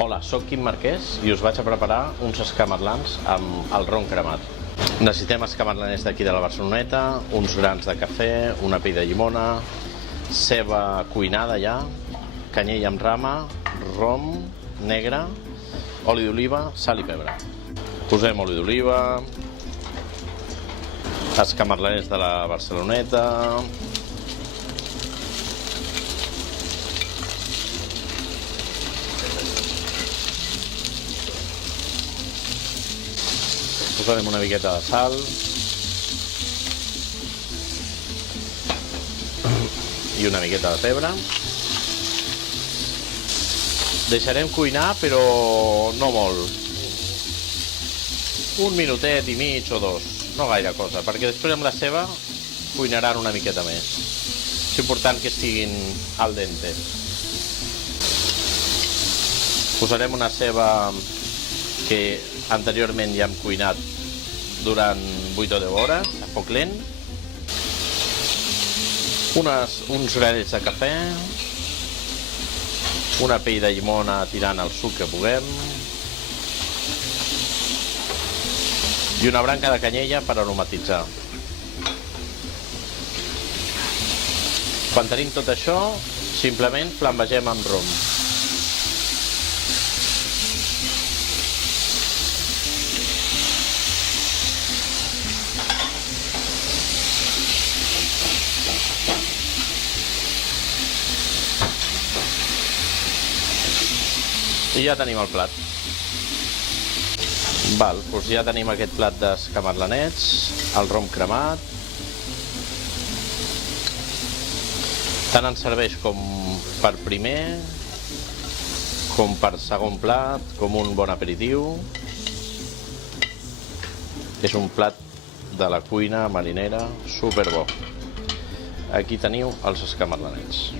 Hola, sóc Quim Marquès i us vaig a preparar uns escamarlans amb el rom cremat. Necessitem escamarlans d'aquí de la Barceloneta, uns grans de cafè, una pell de llimona, ceba cuinada ja, canyella amb rama, rom negre, oli d'oliva, sal i pebre. Posem oli d'oliva, escamarlans de la Barceloneta, posarem una miqueta de sal i una miqueta de pebre. Deixarem cuinar, però no molt. Un minutet i mig o dos, no gaire cosa, perquè després amb la ceba cuinaran una miqueta més. És important que estiguin al dente. Posarem una ceba que anteriorment ja hem cuinat durant 8 o 10 hores, a foc lent. Uns granets de cafè, una pell de llimona tirant el suc que puguem i una branca de canyella per aromatitzar. Quan tenim tot això, simplement flambegem amb rom. I ja tenim el plat. Doncs ja tenim aquest plat d'escamarlanets, el rom cremat. Tant ens serveix com per primer, com per segon plat, com un bon aperitiu. És un plat de la cuina marinera superbo. Aquí teniu els escamarlanets.